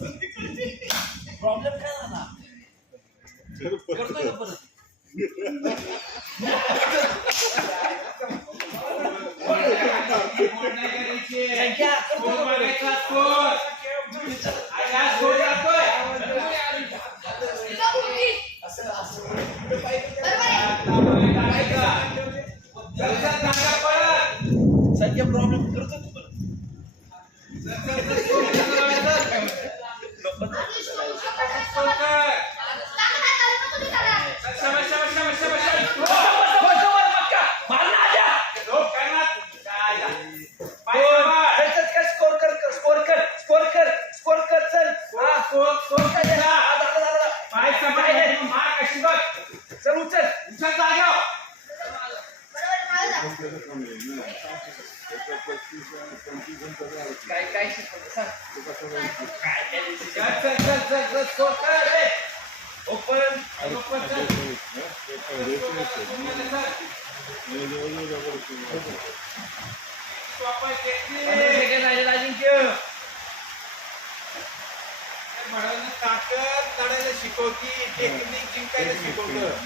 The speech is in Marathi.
प्रॉब्लेम काय झाला करतोय का परत संख्या प्रॉब्लेम करतो तू परत काय काय शिकवलं सांग ओपन ताकद काढायला शिकवती टेक्निक जिंकायला शिकवतं.